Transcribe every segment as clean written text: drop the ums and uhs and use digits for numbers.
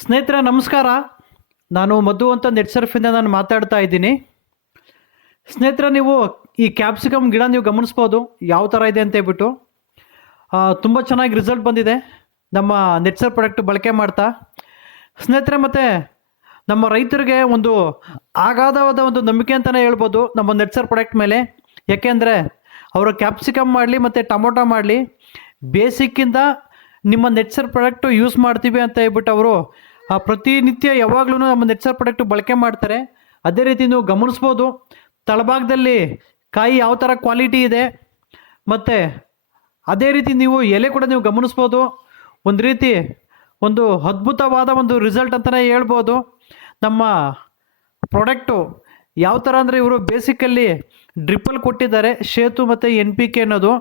ಸ್ನೇಹಿತರೆ ನಮಸ್ಕಾರ. ನಾನು ಮಧು ಅಂತ ನೆಟ್ ಸರ್ಫಿಂದ ನಾನು ಮಾತಾಡ್ತಾ ಇದ್ದೀನಿ. ಸ್ನೇಹಿತರೆ, ನೀವು ಈ ಕ್ಯಾಪ್ಸಿಕಮ್ ಗಿಡ ನೀವು ಗಮನಿಸ್ಬೋದು ಯಾವ ಥರ ಇದೆ ಅಂತ ಹೇಳ್ಬಿಟ್ಟು. ತುಂಬ ಚೆನ್ನಾಗಿ ರಿಸಲ್ಟ್ ಬಂದಿದೆ ನಮ್ಮ ನೆಟ್ ಸರ್ಫ್ ಪ್ರಾಡಕ್ಟ್ ಬಳಕೆ ಮಾಡ್ತಾ. ಸ್ನೇಹಿತರೆ, ಮತ್ತು ನಮ್ಮ ರೈತರಿಗೆ ಒಂದು ಅಗಾಧವಾದ ಒಂದು ನಂಬಿಕೆ ಅಂತಲೇ ಹೇಳ್ಬೋದು ನಮ್ಮ ನೆಟ್ ಸರ್ಫ್ ಪ್ರಾಡಕ್ಟ್ ಮೇಲೆ. ಯಾಕೆಂದರೆ ಅವರು ಕ್ಯಾಪ್ಸಿಕಮ್ ಮಾಡಲಿ ಮತ್ತು ಟೊಮೊಟೊ ಮಾಡಲಿ ಬೇಸಿಕ್ಕಿಂದ ನಿಮ್ಮ ನೆಟ್ ಸರ್ಫ್ ಪ್ರಾಡಕ್ಟು ಯೂಸ್ ಮಾಡ್ತೀವಿ ಅಂತ ಹೇಳ್ಬಿಟ್ಟು ಅವರು ಪ್ರತಿನಿತ್ಯ ಯಾವಾಗಲೂ ನಮ್ಮ ನೆಟ್ ಸರ್ಫ್ ಪ್ರಾಡಕ್ಟ್ ಬಳಕೆ ಮಾಡ್ತಾರೆ. ಅದೇ ರೀತಿ ನೀವು ಗಮನಿಸ್ಬೋದು ತಳಭಾಗದಲ್ಲಿ ಕಾಯಿ ಯಾವ ಥರ ಕ್ವಾಲಿಟಿ ಇದೆ, ಮತ್ತು ಅದೇ ರೀತಿ ನೀವು ಎಲೆ ಕೂಡ ನೀವು ಗಮನಿಸ್ಬೋದು. ಒಂದು ರೀತಿ ಒಂದು ಅದ್ಭುತವಾದ ಒಂದು ರಿಸಲ್ಟ್ ಅಂತಲೇ ಹೇಳ್ಬೋದು. ನಮ್ಮ ಪ್ರಾಡಕ್ಟು ಯಾವ ಥರ ಅಂದರೆ ಇವರು ಬೇಸಿಕಲ್ಲಿ ಡ್ರಿಪ್ಪಲ್ಲಿ ಕೊಟ್ಟಿದ್ದಾರೆ ಶೇತು ಮತ್ತು NPK ಅನ್ನೋದು,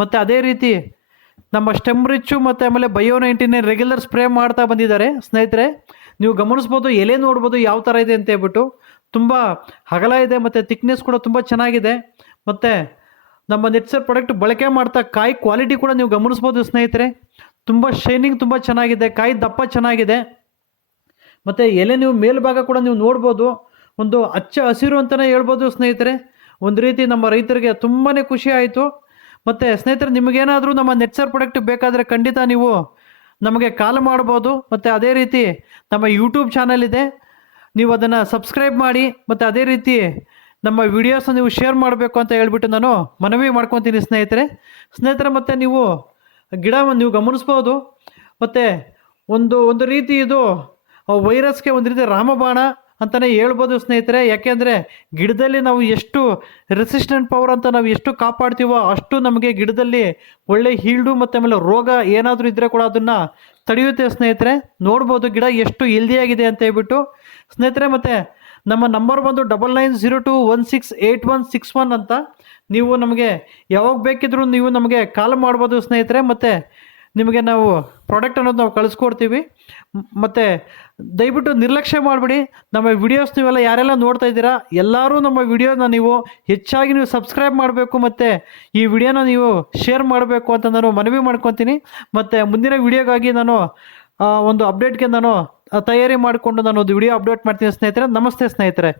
ಮತ್ತು ಅದೇ ರೀತಿ ನಮ್ಮ ಸ್ಟೆಮ್ ರಿಚ್ಚು ಮತ್ತು ಆಮೇಲೆ ಬಯೋ-19 ರೆಗ್ಯುಲರ್ ಸ್ಪ್ರೇ ಮಾಡ್ತಾ ಬಂದಿದ್ದಾರೆ. ಸ್ನೇಹಿತರೆ, ನೀವು ಗಮನಿಸ್ಬೋದು, ಎಲೆ ನೋಡ್ಬೋದು ಯಾವ ಥರ ಇದೆ ಅಂತ ಹೇಳ್ಬಿಟ್ಟು. ತುಂಬ ಅಗಲ ಇದೆ ಮತ್ತು ಥಿಕ್ನೆಸ್ ಕೂಡ ತುಂಬ ಚೆನ್ನಾಗಿದೆ. ಮತ್ತು ನಮ್ಮ ನೆಟ್ ಸರ್ಫ್ ಪ್ರಾಡಕ್ಟ್ ಬಳಕೆ ಮಾಡ್ತಾ ಕಾಯಿ ಕ್ವಾಲಿಟಿ ಕೂಡ ನೀವು ಗಮನಿಸ್ಬೋದು ಸ್ನೇಹಿತರೆ. ತುಂಬ ಶೈನಿಂಗ್ ತುಂಬ ಚೆನ್ನಾಗಿದೆ, ಕಾಯಿ ದಪ್ಪ ಚೆನ್ನಾಗಿದೆ. ಮತ್ತು ಎಲೆ ನೀವು ಮೇಲ್ಭಾಗ ಕೂಡ ನೀವು ನೋಡ್ಬೋದು, ಒಂದು ಹಚ್ಚ ಹಸಿರು ಅಂತಲೇ ಹೇಳ್ಬೋದು ಸ್ನೇಹಿತರೆ. ಒಂದು ರೀತಿ ನಮ್ಮ ರೈತರಿಗೆ ತುಂಬಾ ಖುಷಿ ಆಯಿತು. ಮತ್ತು ಸ್ನೇಹಿತರೆ, ನಿಮಗೇನಾದರೂ ನಮ್ಮ ನೆಟ್ ಸರ್ಫ್ ಪ್ರಾಡಕ್ಟ್ ಬೇಕಾದರೆ ಖಂಡಿತ ನೀವು ನಮಗೆ ಕಾಲ್ ಮಾಡ್ಬೋದು. ಮತ್ತು ಅದೇ ರೀತಿ ನಮ್ಮ ಯೂಟ್ಯೂಬ್ ಚಾನಲ್ ಇದೆ, ನೀವು ಅದನ್ನು ಸಬ್ಸ್ಕ್ರೈಬ್ ಮಾಡಿ. ಮತ್ತು ಅದೇ ರೀತಿ ನಮ್ಮ ವಿಡಿಯೋಸ್ನ ನೀವು ಶೇರ್ ಮಾಡಬೇಕು ಅಂತ ಹೇಳ್ಬಿಟ್ಟು ನಾನು ಮನವಿ ಮಾಡ್ಕೊತೀನಿ ಸ್ನೇಹಿತರೆ. ಮತ್ತು ನೀವು ಗಿಡವನ್ನು ನೀವು ಗಮನಿಸ್ಬೋದು. ಮತ್ತು ಒಂದು ರೀತಿ ಇದು ವೈರಸ್ಗೆ ಒಂದು ರೀತಿ ರಾಮಬಾಣ ಅಂತಲೇ ಹೇಳ್ಬೋದು ಸ್ನೇಹಿತರೆ. ಯಾಕೆಂದರೆ ಗಿಡದಲ್ಲಿ ನಾವು ಎಷ್ಟು ರೆಸಿಸ್ಟೆಂಟ್ ಪವರ್ ಅಂತ ನಾವು ಎಷ್ಟು ಕಾಪಾಡ್ತೀವೋ ಅಷ್ಟು ನಮಗೆ ಗಿಡದಲ್ಲಿ ಒಳ್ಳೆ ಹೀಲ್ಡು ಮತ್ತು ಆಮೇಲೆ ರೋಗ ಏನಾದರೂ ಇದ್ದರೆ ಕೂಡ ಅದನ್ನು ತಡೆಯುತ್ತೆ ಸ್ನೇಹಿತರೆ. ನೋಡ್ಬೋದು ಗಿಡ ಎಷ್ಟು ಹೆಲ್ದಿಯಾಗಿದೆ ಅಂತ ಹೇಳ್ಬಿಟ್ಟು ಸ್ನೇಹಿತರೆ. ಮತ್ತು ನಮ್ಮ ನಂಬರ್ ಬಂದು 9902168161 ಅಂತ. ನೀವು ನಮಗೆ ಯಾವಾಗ ಬೇಕಿದ್ರೂ ನೀವು ನಮಗೆ ಕಾಲ್ ಮಾಡ್ಬೋದು ಸ್ನೇಹಿತರೆ. ಮತ್ತು ನಿಮಗೆ ನಾವು ಪ್ರಾಡಕ್ಟ್ ಅನ್ನೋದು ನಾವು ಕಳಿಸ್ಕೊಡ್ತೀವಿ. ಮತ್ತು ದಯವಿಟ್ಟು ನಿರ್ಲಕ್ಷ್ಯ ಮಾಡಿಬಿಡಿ. ನಮ್ಮ ವಿಡಿಯೋಸ್ ನೀವೆಲ್ಲ ಯಾರೆಲ್ಲ ನೋಡ್ತಾ ಇದ್ದೀರಾ ಎಲ್ಲರೂ ನಮ್ಮ ವಿಡಿಯೋನ ನೀವು ಹೆಚ್ಚಾಗಿ ನೀವು ಸಬ್ಸ್ಕ್ರೈಬ್ ಮಾಡಬೇಕು, ಮತ್ತು ಈ ವಿಡಿಯೋನ ನೀವು ಶೇರ್ ಮಾಡಬೇಕು ಅಂತ ನಾನು ಮನವಿ ಮಾಡ್ಕೊತೀನಿ. ಮತ್ತು ಮುಂದಿನ ವಿಡಿಯೋಗಾಗಿ ನಾನು ಒಂದು ಅಪ್ಡೇಟ್ಗೆ ನಾನು ತಯಾರಿ ಮಾಡಿಕೊಂಡು ನಾನು ಒಂದು ವಿಡಿಯೋ ಅಪ್ಡೇಟ್ ಮಾಡ್ತೀನಿ ಸ್ನೇಹಿತರೆ. ನಮಸ್ತೆ ಸ್ನೇಹಿತರೆ.